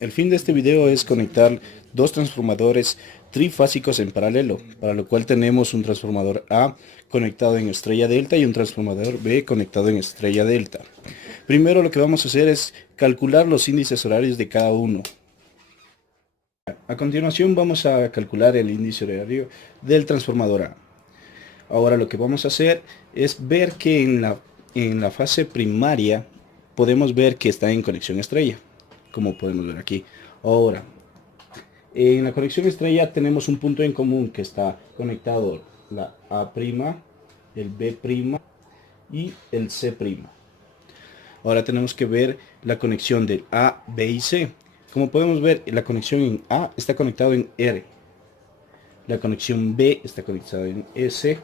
El fin de este video es conectar dos transformadores trifásicos en paralelo, para lo cual tenemos un transformador A conectado en estrella delta y un transformador B conectado en estrella delta. Primero lo que vamos a hacer es calcular los índices horarios de cada uno. A continuación vamos a calcular el índice horario del transformador A. Ahora lo que vamos a hacer es ver que en la fase primaria podemos ver que está en conexión estrella, como podemos ver aquí. Ahora, en la conexión estrella tenemos un punto en común que está conectado la A', el B' y el C'. Ahora tenemos que ver la conexión del A, B y C. Como podemos ver, la conexión en A está conectado en R. La conexión B está conectada en S.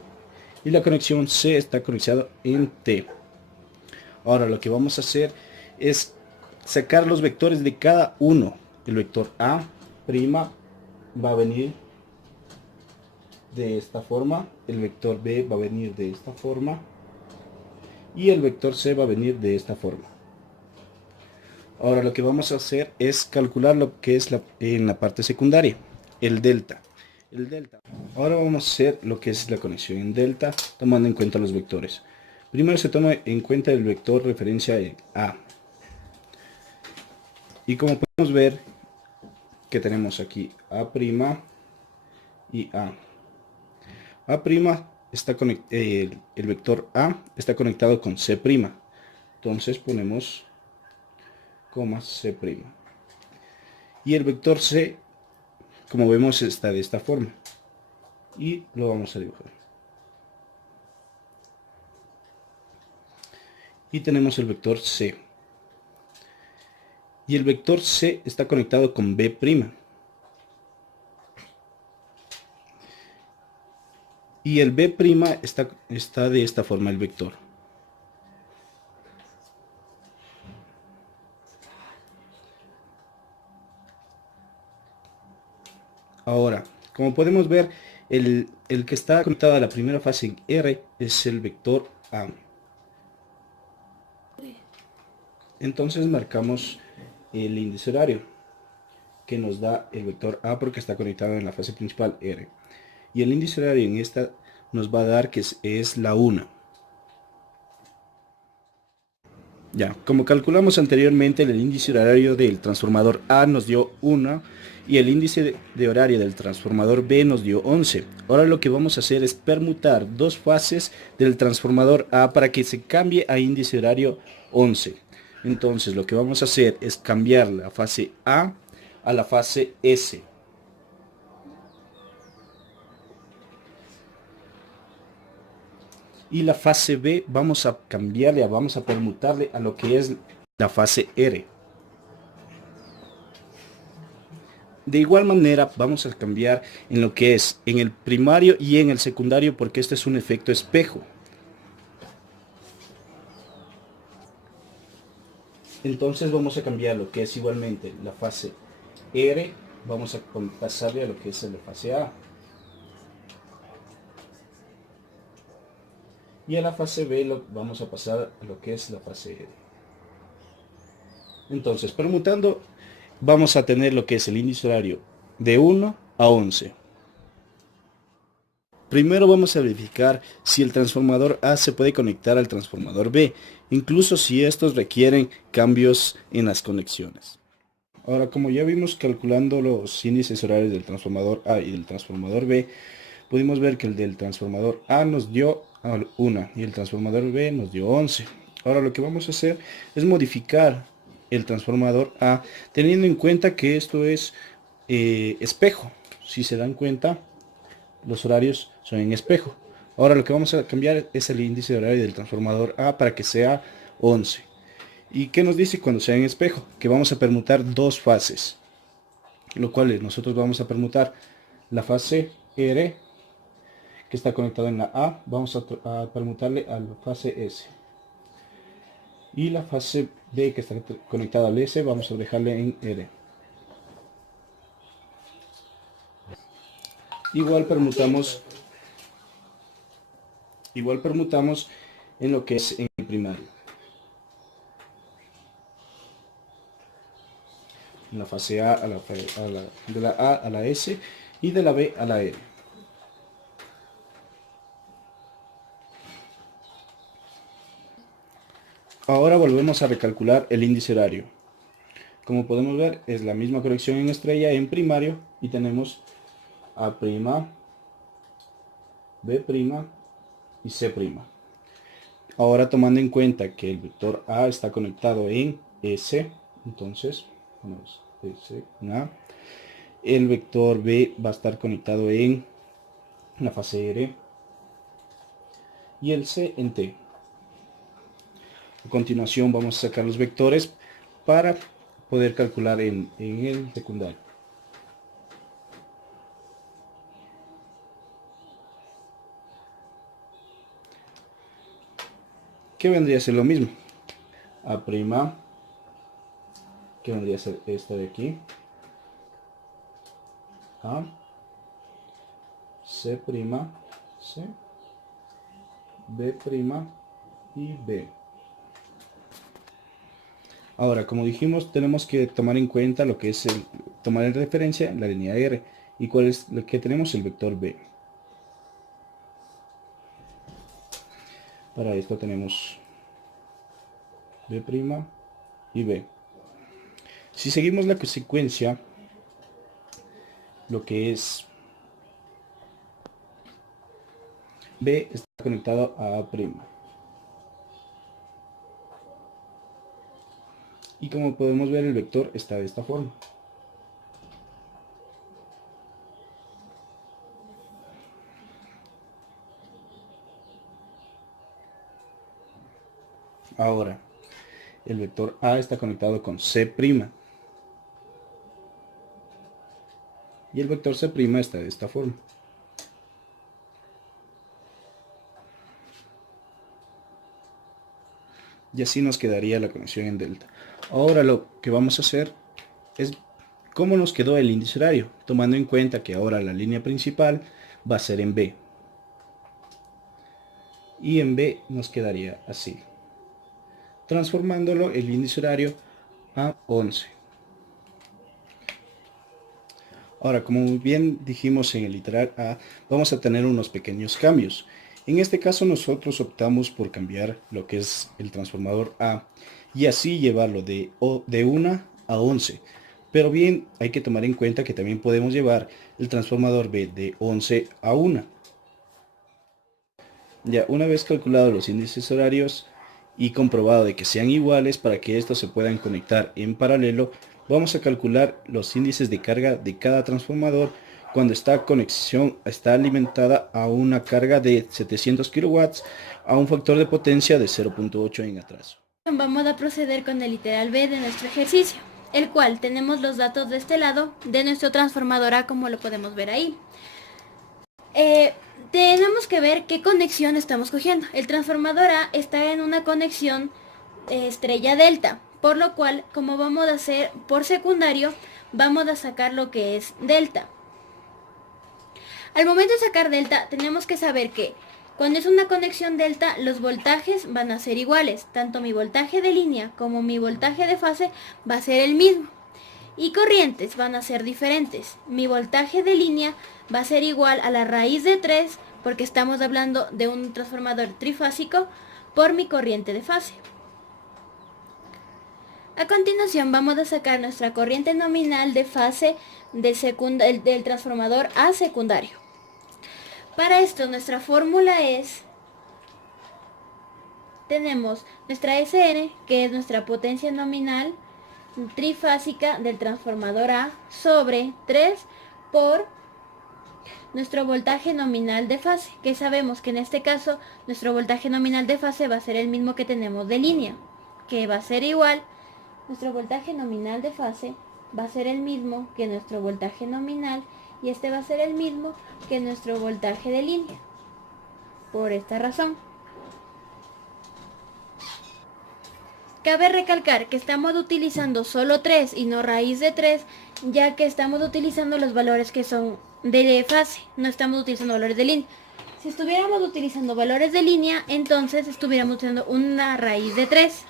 Y la conexión C está conectada en T. Ahora lo que vamos a hacer es sacar los vectores de cada uno. El vector A' va a venir de esta forma, el vector B va a venir de esta forma y el vector C va a venir de esta forma. Ahora lo que vamos a hacer es calcular lo que es en la parte secundaria, el delta. Ahora vamos a hacer lo que es la conexión en delta, tomando en cuenta los vectores. Primero se toma en cuenta el vector referencia A. Y como podemos ver que tenemos aquí A' y A. A' está el vector A está conectado con C'. Entonces ponemos coma C'. Y el vector C, como vemos, está de esta forma. Y lo vamos a dibujar. Y tenemos el vector C. Y el vector C está conectado con B'. Y el B' está de esta forma el vector. Ahora, como podemos ver, el que está conectado a la primera fase en R es el vector A. Entonces marcamos el índice horario que nos da el vector A porque está conectado en la fase principal R. Y el índice horario en esta nos va a dar que es la 1. Ya, como calculamos anteriormente, el índice horario del transformador A nos dio 1 y el índice de horario del transformador B nos dio 11. Ahora lo que vamos a hacer es permutar dos fases del transformador A para que se cambie a índice horario 11. Entonces lo que vamos a hacer es cambiar la fase A la fase S. Y la fase B vamos a cambiarle, vamos a permutarle a lo que es la fase R. De igual manera vamos a cambiar en lo que es en el primario y en el secundario porque este es un efecto espejo. Entonces vamos a cambiar lo que es igualmente la fase R, vamos a pasarle a lo que es la fase A. Y a la fase B vamos a pasar a lo que es la fase R. Entonces, permutando, vamos a tener lo que es el índice horario de 1 a 11. Primero vamos a verificar si el transformador A se puede conectar al transformador B, incluso si estos requieren cambios en las conexiones. Ahora, como ya vimos calculando los índices horarios del transformador A y del transformador B, pudimos ver que el del transformador A nos dio 1 y el transformador B nos dio 11. Ahora lo que vamos a hacer es modificar el transformador A teniendo en cuenta que esto es espejo. Si se dan cuenta, los horarios son en espejo. Ahora lo que vamos a cambiar es el índice de horario del transformador A para que sea 11. ¿Y qué nos dice cuando sea en espejo? Que vamos a permutar dos fases, lo cual nosotros vamos a permutar la fase R que está conectada en la A, vamos a permutarle a la fase S. Y la fase B que está conectada al S vamos a dejarle en R. Igual permutamos en lo que es en el primario. en la fase A de la A a la S y de la B a la L. Ahora volvemos a recalcular el índice horario. Como podemos ver, es la misma corrección en estrella en primario y tenemos A', B' y C'. Ahora, tomando en cuenta que el vector A está conectado en S, entonces ponemos S en A. El vector B va a estar conectado en la fase R y el C en T. A continuación vamos a sacar los vectores para poder calcular en el secundario. Que vendría a ser lo mismo. A', que vendría a ser esta de aquí. A, C', C, B' y B. Ahora, como dijimos, tenemos que tomar en cuenta lo que es tomar en referencia la línea R. ¿Y cuál es lo que tenemos? El vector B. Para esto tenemos B' y B. Si seguimos la secuencia, lo que es B está conectado a A'. Y como podemos ver, el vector está de esta forma. Ahora, el vector A está conectado con C'. Y el vector C' está de esta forma. Y así nos quedaría la conexión en delta. Ahora lo que vamos a hacer es cómo nos quedó el índice horario, tomando en cuenta que ahora la línea principal va a ser en B. Y en B nos quedaría así, transformándolo el índice horario a 11. Ahora, como bien dijimos en el literal A, vamos a tener unos pequeños cambios. En este caso nosotros optamos por cambiar lo que es el transformador A y así llevarlo de 1 a 11. Pero bien, hay que tomar en cuenta que también podemos llevar el transformador B de 11 a 1. Ya, una vez calculados los índices horarios y comprobado de que sean iguales para que estos se puedan conectar en paralelo, vamos a calcular los índices de carga de cada transformador cuando esta conexión está alimentada a una carga de 700 kilowatts a un factor de potencia de 0.8 en atraso. Vamos a proceder con el literal B de nuestro ejercicio, el cual tenemos los datos de este lado de nuestro transformador A, como lo podemos ver ahí. Tenemos que ver qué conexión estamos cogiendo. El transformador A está en una conexión estrella delta, por lo cual, como vamos a hacer por secundario, vamos a sacar lo que es delta. Al momento de sacar delta, tenemos que saber que cuando es una conexión delta, los voltajes van a ser iguales. Tanto mi voltaje de línea como mi voltaje de fase va a ser el mismo. Y corrientes van a ser diferentes. Mi voltaje de línea va a ser igual a la raíz de 3, porque estamos hablando de un transformador trifásico, por mi corriente de fase. A continuación vamos a sacar nuestra corriente nominal de fase del transformador A secundario. Para esto nuestra fórmula es, tenemos nuestra SN, que es nuestra potencia nominal trifásica del transformador A, sobre 3 por nuestro voltaje nominal de fase, que sabemos que en este caso nuestro voltaje nominal de fase va a ser el mismo que tenemos de línea, que va a ser igual, nuestro voltaje nominal de fase va a ser el mismo que nuestro voltaje nominal y este va a ser el mismo que nuestro voltaje de línea. Por esta razón, cabe recalcar que estamos utilizando solo 3 y no raíz de 3, ya que estamos utilizando los valores que son de fase, no estamos utilizando valores de línea. Si estuviéramos utilizando valores de línea, entonces estuviéramos utilizando una raíz de 3.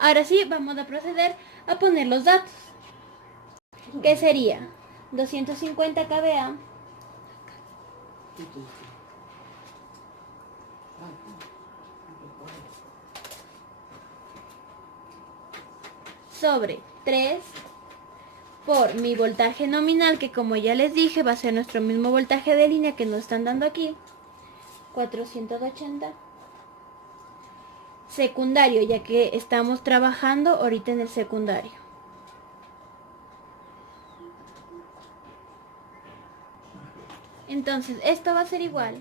Ahora sí, vamos a proceder a poner los datos. ¿Qué sería? 250 kVA sobre 3 por mi voltaje nominal, que como ya les dije va a ser nuestro mismo voltaje de línea que nos están dando aquí, 480. Secundario, ya que estamos trabajando ahorita en el secundario. Entonces, esto va a ser igual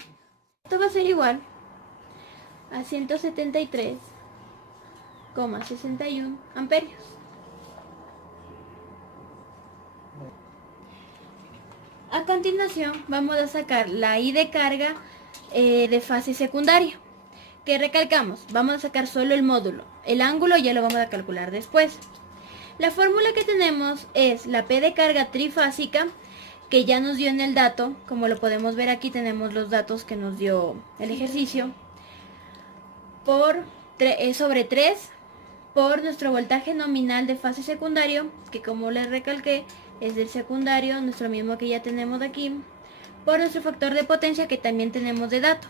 a 173,61 amperios. A continuación, vamos a sacar la I de carga de fase secundaria. Que recalcamos, vamos a sacar solo el módulo. El ángulo ya lo vamos a calcular después. La fórmula que tenemos es la P de carga trifásica, que ya nos dio en el dato. Como lo podemos ver aquí, tenemos los datos que nos dio el ejercicio. Sobre 3 por nuestro voltaje nominal de fase secundario, que como les recalqué, es del secundario, nuestro mismo que ya tenemos de aquí, por nuestro factor de potencia que también tenemos de dato.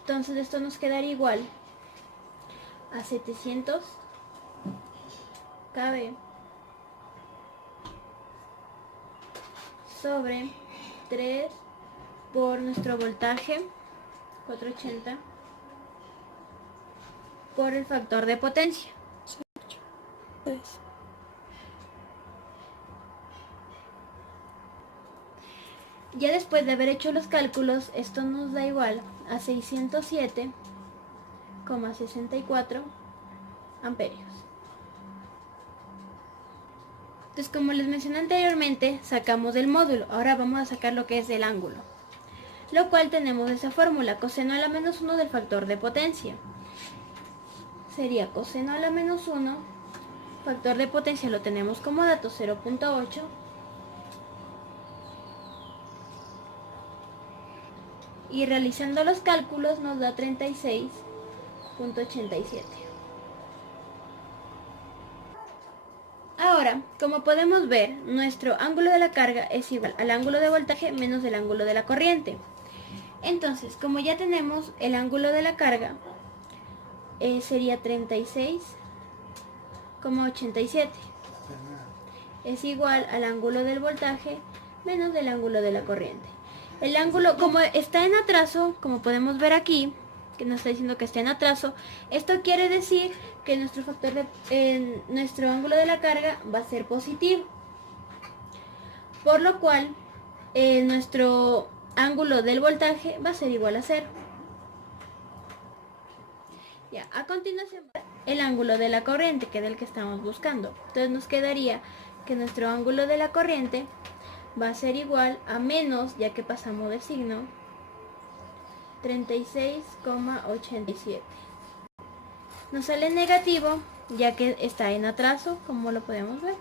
Entonces esto nos quedaría igual a 700 kV sobre 3 por nuestro voltaje 480 por el factor de potencia. Ya después de haber hecho los cálculos, esto nos da igual a 607,64 amperios. Entonces, como les mencioné anteriormente, sacamos el módulo. Ahora vamos a sacar lo que es el ángulo, lo cual tenemos esa fórmula, coseno a la menos 1 del factor de potencia. Sería coseno a la menos 1, factor de potencia lo tenemos como dato 0.8, y realizando los cálculos nos da 36,87. Ahora, como podemos ver, nuestro ángulo de la carga es igual al ángulo de voltaje menos el ángulo de la corriente. Entonces, como ya tenemos el ángulo de la carga, sería 36,87. Es igual al ángulo del voltaje menos el ángulo de la corriente. El ángulo, como está en atraso, como podemos ver aquí, que nos está diciendo que está en atraso, esto quiere decir que nuestro ángulo de la carga va a ser positivo. Por lo cual, nuestro ángulo del voltaje va a ser igual a 0. Ya, a continuación, el ángulo de la corriente, que es el que estamos buscando. Entonces nos quedaría que nuestro ángulo de la corriente va a ser igual a menos, ya que pasamos de signo, 36,87. Nos sale negativo, ya que está en atraso, como lo podemos ver.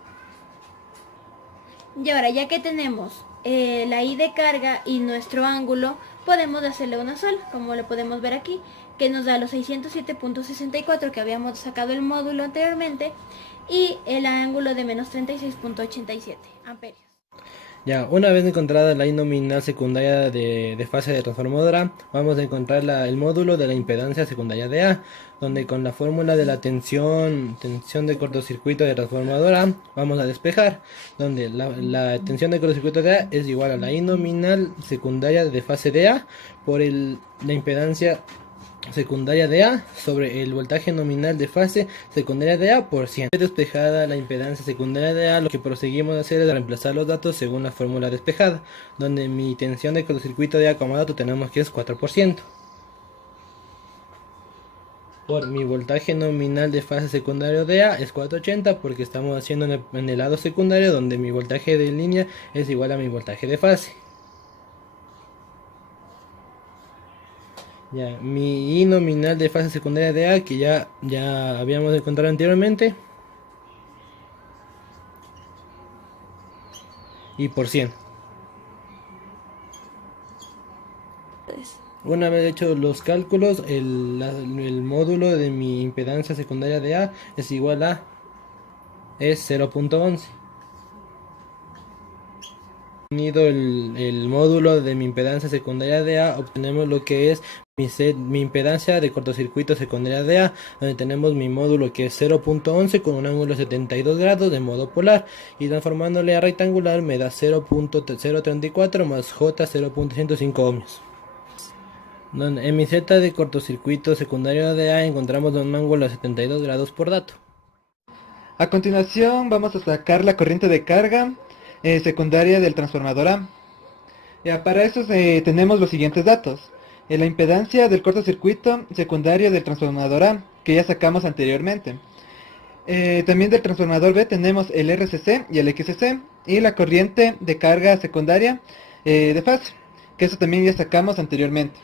Y ahora, ya que tenemos la I de carga y nuestro ángulo, podemos hacerle una sola, como lo podemos ver aquí, que nos da los 607,64 que habíamos sacado el módulo anteriormente, y el ángulo de menos 36,87 amperios. Ya, una vez encontrada la I nominal secundaria de fase de transformadora, vamos a encontrar el módulo de la impedancia secundaria de A, donde con la fórmula de la tensión de cortocircuito de transformadora vamos a despejar, donde la tensión de cortocircuito de A es igual a la I nominal secundaria de fase de A por la impedancia secundaria de A sobre el voltaje nominal de fase secundaria de A por 100. Despejada la impedancia secundaria de A, lo que proseguimos a hacer es reemplazar los datos según la fórmula despejada, donde mi tensión de cortocircuito de A como dato tenemos que es 4%. Por mi voltaje nominal de fase secundario de A es 480 porque estamos haciendo en el lado secundario, donde mi voltaje de línea es igual a mi voltaje de fase. Ya, mi I nominal de fase secundaria de A, que ya habíamos encontrado anteriormente, y por 100. Una vez hechos los cálculos, el módulo de mi impedancia secundaria de A es igual a es 0.11. Unido el módulo de mi impedancia secundaria de A, obtenemos lo que es mi impedancia de cortocircuito secundaria de A, donde tenemos mi módulo que es 0.11 con un ángulo de 72 grados de modo polar, y transformándole a rectangular me da 0.034 más J 0.105 ohmios. En mi Z de cortocircuito secundario de A encontramos un ángulo de 72 grados por dato. A continuación vamos a sacar la corriente de carga secundaria del transformador A. Para eso tenemos los siguientes datos. La impedancia del cortocircuito secundario del transformador A, que ya sacamos anteriormente. También del transformador B tenemos el RCC y el XC, y la corriente de carga secundaria de fase, que eso también ya sacamos anteriormente.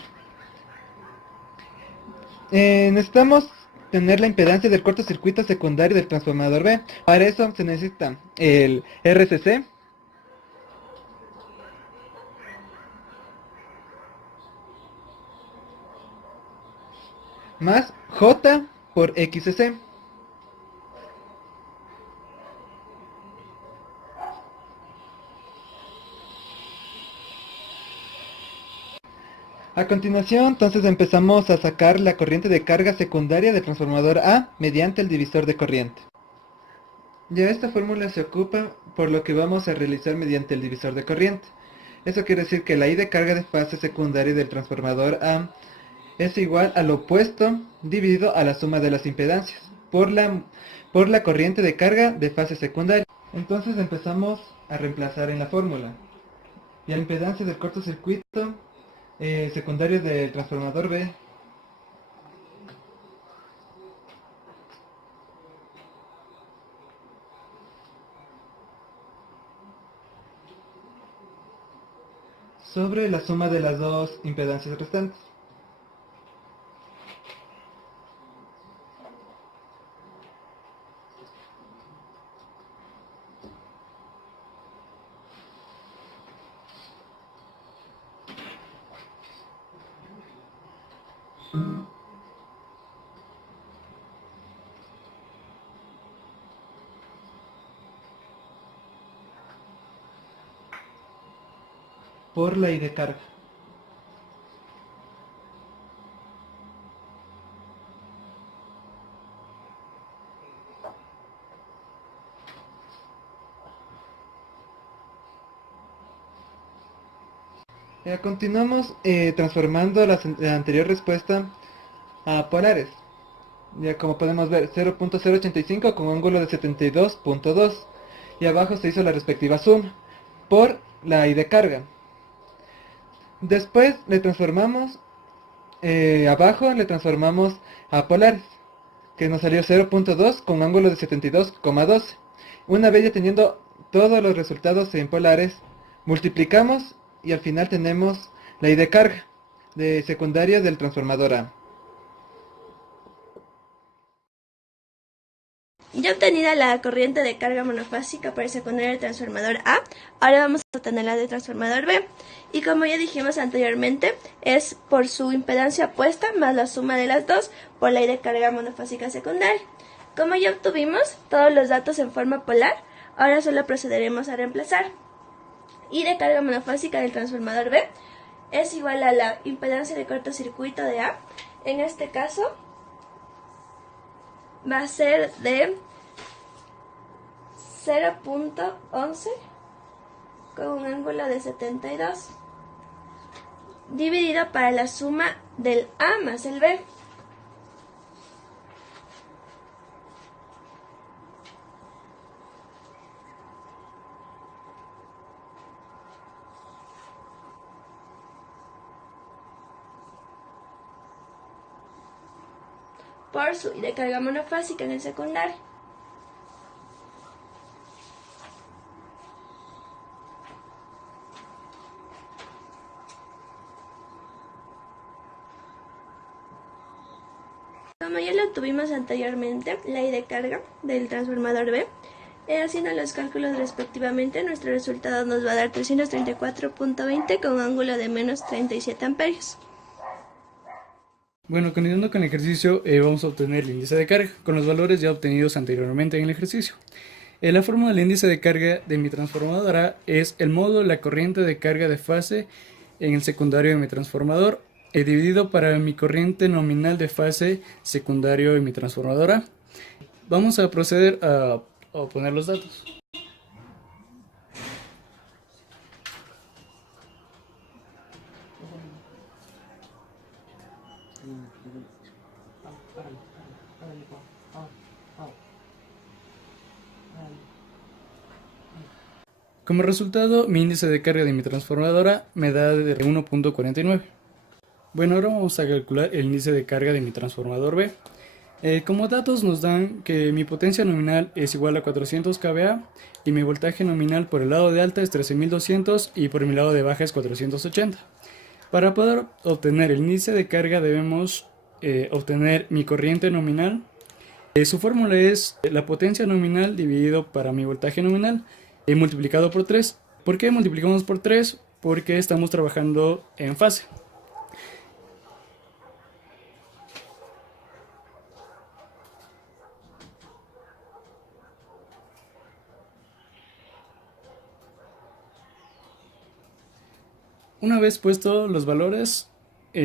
Necesitamos tener la impedancia del cortocircuito secundario del transformador B. Para eso se necesita el RCC más J por XC. A continuación, entonces empezamos a sacar la corriente de carga secundaria del transformador A mediante el divisor de corriente. Ya esta fórmula se ocupa por lo que vamos a realizar mediante el divisor de corriente. Eso quiere decir que la I de carga de fase secundaria del transformador A es igual al opuesto dividido a la suma de las impedancias por la corriente de carga de fase secundaria. Entonces empezamos a reemplazar en la fórmula. Y la impedancia del cortocircuito secundario del transformador B sobre la suma de las dos impedancias restantes. Por la I de carga. Continuamos transformando la anterior respuesta a polares. Ya como podemos ver, 0.085 con ángulo de 72.2. Y abajo se hizo la respectiva suma por la I de carga. Después le transformamos, abajo le transformamos a polares, que nos salió 0.2 con ángulo de 72,12. Una vez ya teniendo todos los resultados en polares, multiplicamos y al final tenemos la I de carga de secundaria del transformador A. Ya obtenida la corriente de carga monofásica por el secundario del transformador A, ahora vamos a obtener la del transformador B. Y como ya dijimos anteriormente, es por su impedancia opuesta más la suma de las dos por la I de carga monofásica secundaria. Como ya obtuvimos todos los datos en forma polar, ahora solo procederemos a reemplazar. I de carga monofásica del transformador B es igual a la impedancia de cortocircuito de A. En este caso va a ser de 0.11 con un ángulo de 72 dividido para la suma del A más el B. Por su I de carga monofásica en el secundario. Como ya lo tuvimos anteriormente, la I de carga del transformador B, haciendo los cálculos respectivamente, nuestro resultado nos va a dar 334.20 con un ángulo de menos 37 amperios. Bueno, continuando con el ejercicio, vamos a obtener el índice de carga con los valores ya obtenidos anteriormente en el ejercicio. La fórmula del índice de carga de mi transformadora es el módulo de la corriente de carga de fase en el secundario de mi transformador, dividido para mi corriente nominal de fase secundario de mi transformadora. Vamos a proceder a poner los datos. Como resultado, mi índice de carga de mi transformadora me da de 1.49. Bueno, ahora vamos a calcular el índice de carga de mi transformador B. Como datos nos dan que mi potencia nominal es igual a 400 kVA y mi voltaje nominal por el lado de alta es 13.200 y por mi lado de baja es 480. Para poder obtener el índice de carga debemos obtener mi corriente nominal. Su fórmula es la potencia nominal dividido para mi voltaje nominal multiplicado por 3. ¿Por qué multiplicamos por 3? Porque estamos trabajando en fase. Una vez puestos los valores,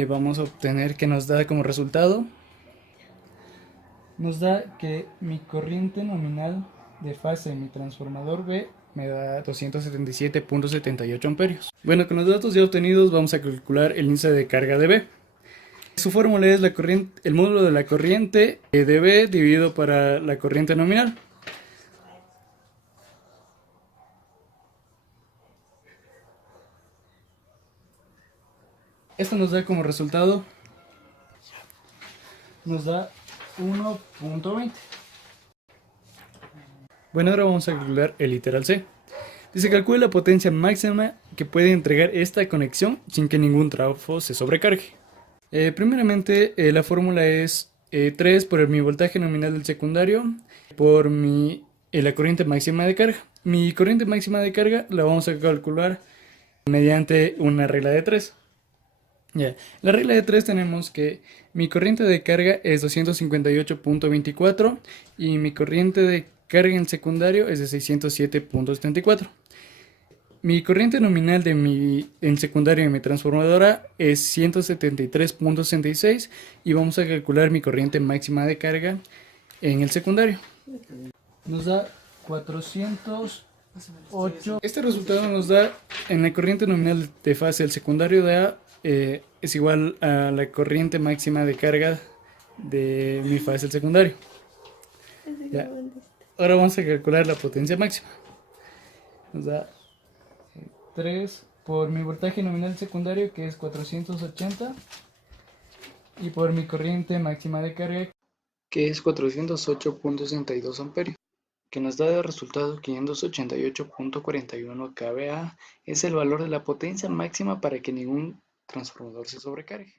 vamos a obtener que nos da como resultado, nos da que mi corriente nominal de fase en mi transformador B me da 277.78 amperios. Bueno, con los datos ya obtenidos vamos a calcular el índice de carga de B. Su fórmula es el módulo de la corriente de B dividido para la corriente nominal. Esto nos da como resultado, nos da 1.20. Bueno, ahora vamos a calcular el literal C. Dice, calcula la potencia máxima que puede entregar esta conexión sin que ningún trafo se sobrecargue. Primeramente, la fórmula es 3 por mi voltaje nominal del secundario por la corriente máxima de carga. Mi corriente máxima de carga la vamos a calcular mediante una regla de 3. La regla de 3 tenemos que mi corriente de carga es 258.24 y mi corriente de carga en secundario es de 607.74. Mi corriente nominal en secundario de mi transformadora es 173.66 y vamos a calcular mi corriente máxima de carga en el secundario. Nos da 408. Este resultado nos da en la corriente nominal de fase del secundario de A es igual a la corriente máxima de carga de mi fase del secundario. Ya. Ahora vamos a calcular la potencia máxima. Nos da 3 por mi voltaje nominal secundario, que es 480, y por mi corriente máxima de carga, que es 408.62 amperios, que nos da de resultado 588.41 kVA. Es el valor de la potencia máxima para que ningún transformador se sobrecargue.